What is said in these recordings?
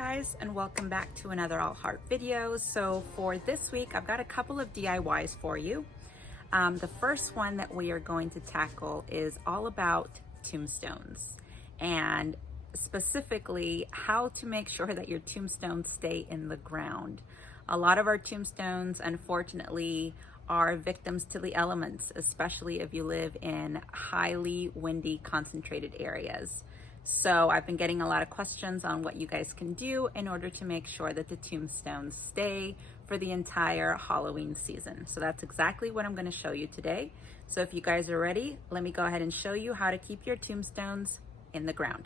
guys, and welcome back to another All Heart video. So for this week, I've got a couple of DIYs for you. The first one that we are going to tackle is all about tombstones, and specifically how to make sure that your tombstones stay in the ground. A lot of our tombstones, unfortunately, are victims to the elements, especially if you live in highly windy, concentrated areas. So I've been getting a lot of questions on what you guys can do in order to make sure that the tombstones stay for the entire Halloween season. So that's exactly what I'm going to show you today. So if you guys are ready, let me go ahead and show you how to keep your tombstones in the ground.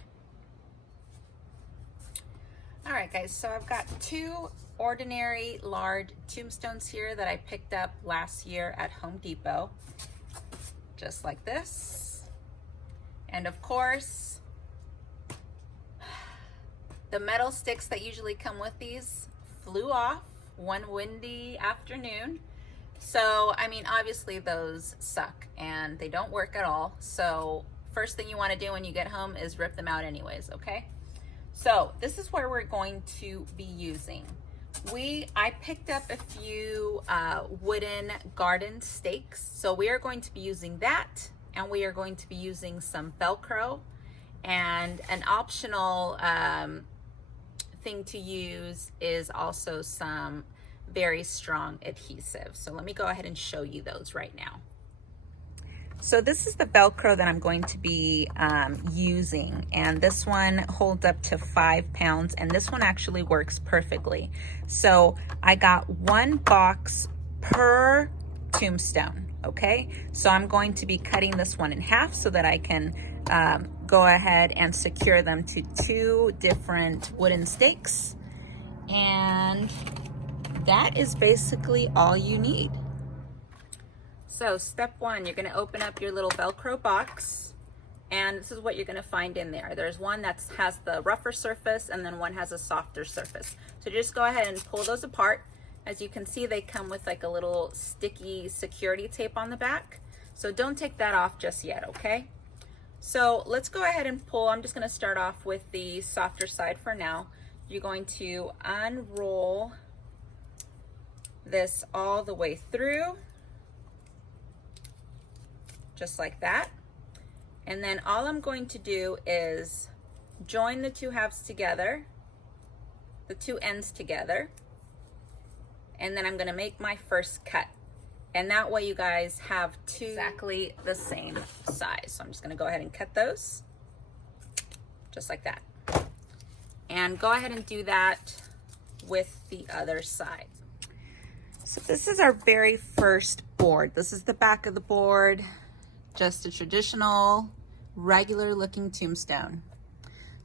All right, guys, so I've got two ordinary large tombstones here that I picked up last year at Home Depot, just like this. And of course, the metal sticks that usually come with these flew off one windy afternoon. So, I mean, obviously those suck and they don't work at all. So first thing you want to do when you get home is rip them out anyways, okay? So this is where we're going to be using. I picked up a few wooden garden stakes. So we are going to be using that, and we are going to be using some Velcro, and an optional thing to use is also some very strong adhesive. So let me go ahead and show you those right now. So this is the Velcro that I'm going to be using, and this one holds up to 5 pounds, and this one actually works perfectly. So I got one box per tombstone, okay? So I'm going to be cutting this one in half so that I can go ahead and secure them to two different wooden stakes. And that is basically all you need. So step one, you're going to open up your little Velcro box, and this is what you're going to find in there. There's one that has the rougher surface, and then one has a softer surface. So just go ahead and pull those apart. As you can see, they come with like a little sticky security tape on the back. So don't take that off just yet, okay? So let's go ahead and pull. I'm just going to start off with the softer side for now. You're going to unroll this all the way through, just like that. And then all I'm going to do is join the two halves together, the two ends together, and then I'm going to make my first cut. And that way you guys have two exactly the same size. So I'm just going to go ahead and cut those just like that. And go ahead and do that with the other side. So this is our very first board. This is the back of the board. Just a traditional, regular looking tombstone.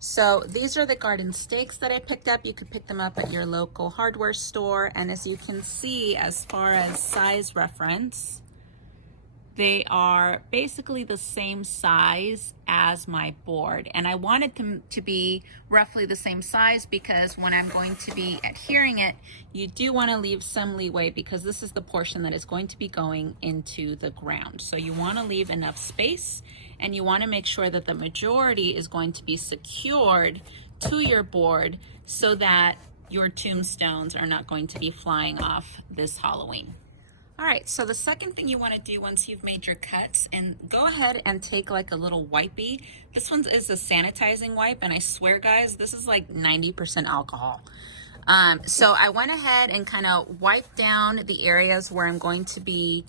So these are the garden stakes that I picked up. You could pick them up at your local hardware store. And as you can see, as far as size reference, they are basically the same size as my board. And I wanted them to be roughly the same size because when I'm going to be adhering it, you do want to leave some leeway because this is the portion that is going to be going into the ground. So you want to leave enough space, and you want to make sure that the majority is going to be secured to your board so that your tombstones are not going to be flying off this Halloween. All right, so the second thing you want to do once you've made your cuts, and go ahead and take like a little wipey. This one is a sanitizing wipe, and I swear, guys, this is like 90% alcohol. So I went ahead and kind of wiped down the areas where I'm going to be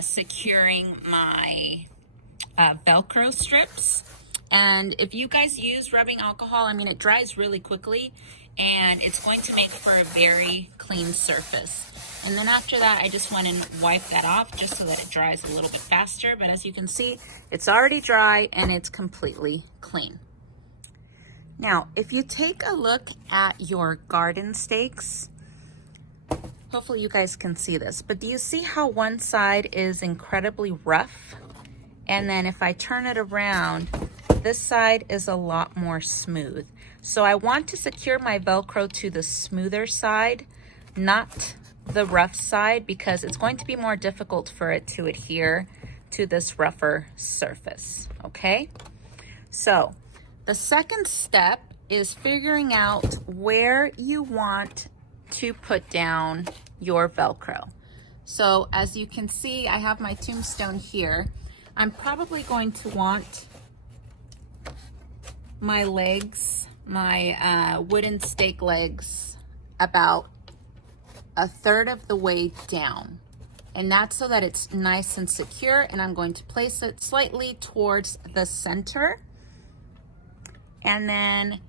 securing my Velcro strips. And if you guys use rubbing alcohol, I mean, it dries really quickly, and it's going to make for a very clean surface. And then after that, I just went and wiped that off just so that it dries a little bit faster. But as you can see, it's already dry and it's completely clean. Now, if you take a look at your garden stakes, hopefully you guys can see this, but do you see how one side is incredibly rough? And then if I turn it around, this side is a lot more smooth. So I want to secure my Velcro to the smoother side, not the rough side, because it's going to be more difficult for it to adhere to this rougher surface, okay? So the second step is figuring out where you want to put down your Velcro. So as you can see, I have my tombstone here. I'm probably going to want my legs, my wooden stake legs, about a third of the way down. And that's so that it's nice and secure. And I'm going to place it slightly towards the center. And then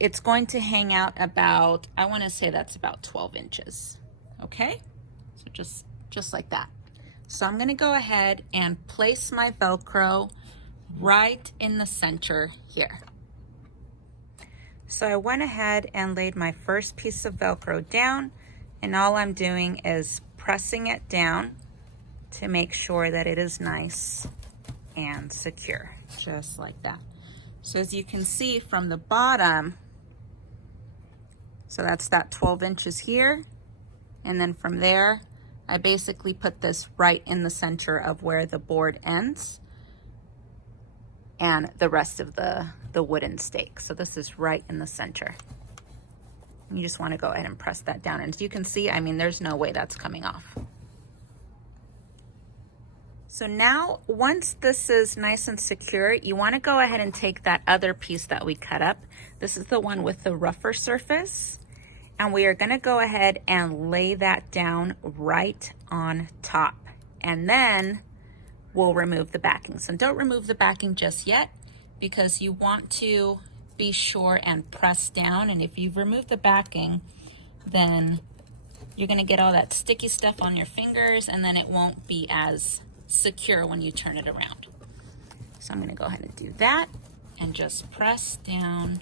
it's going to hang out about, I want to say that's about 12 inches. Okay, so just like that. So I'm going to go ahead and place my Velcro right in the center here. So I went ahead and laid my first piece of Velcro down, and all I'm doing is pressing it down to make sure that it is nice and secure, just like that. So as you can see from the bottom, so that's that 12 inches here, and then from there, I basically put this right in the center of where the board ends and the rest of the wooden stake. So this is right in the center. You just want to go ahead and press that down. And as you can see, I mean, there's no way that's coming off. So now, once this is nice and secure, you want to go ahead and take that other piece that we cut up. This is the one with the rougher surface. And we are going to go ahead and lay that down right on top. And then we'll remove the backing. So don't remove the backing just yet, because you want to be sure and press down. And if you've removed the backing, then you're going to get all that sticky stuff on your fingers, and then it won't be as secure when you turn it around. So I'm going to go ahead and do that and just press down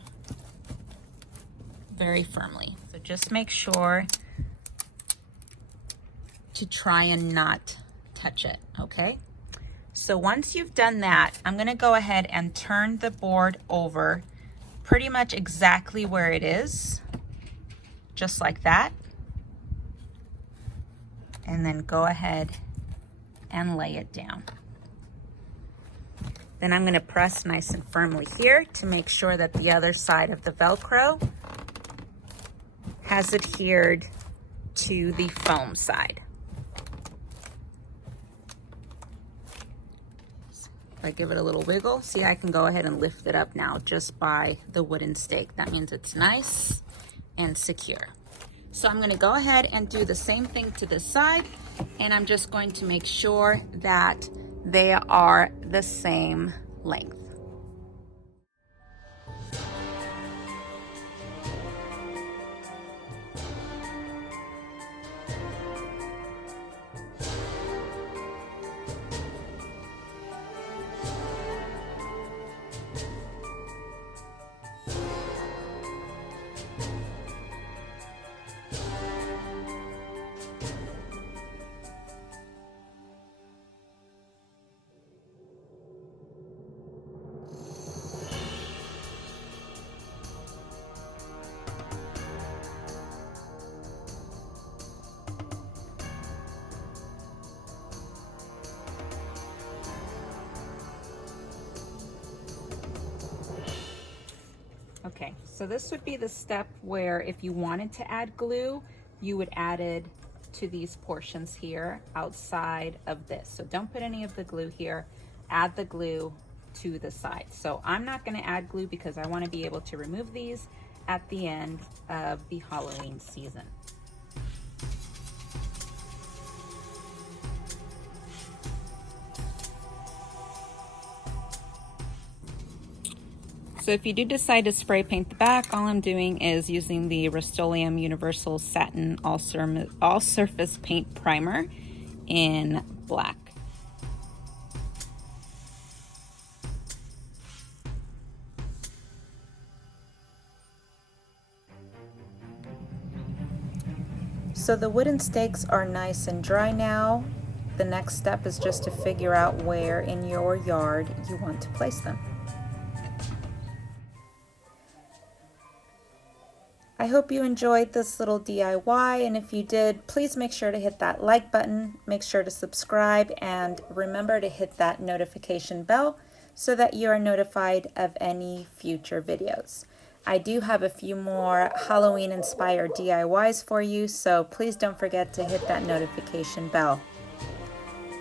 very firmly. So just make sure to try and not touch it, okay? So once you've done that, I'm going to go ahead and turn the board over pretty much exactly where it is, just like that. And then go ahead and lay it down. Then I'm going to press nice and firmly here to make sure that the other side of the Velcro has adhered to the foam side. If I give it a little wiggle, see, I can go ahead and lift it up now just by the wooden stake. That means it's nice and secure. So I'm going to go ahead and do the same thing to this side, and I'm just going to make sure that they are the same length. Okay, so this would be the step where if you wanted to add glue, you would add it to these portions here outside of this. So don't put any of the glue here, add the glue to the side. So I'm not going to add glue because I want to be able to remove these at the end of the Halloween season. So if you do decide to spray paint the back, all I'm doing is using the Rust-Oleum Universal Satin All-Surface Paint Primer in black. So the wooden stakes are nice and dry now. The next step is just to figure out where in your yard you want to place them. I hope you enjoyed this little DIY, and if you did, please make sure to hit that like button, make sure to subscribe, and remember to hit that notification bell so that you are notified of any future videos. I do have a few more Halloween inspired DIYs for you, so please don't forget to hit that notification bell.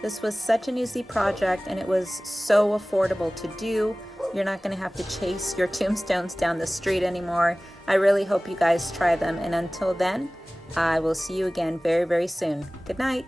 This was such an easy project and it was so affordable to do. You're not going to have to chase your tombstones down the street anymore. I really hope you guys try them, and until then, I will see you again very, very soon. Good night.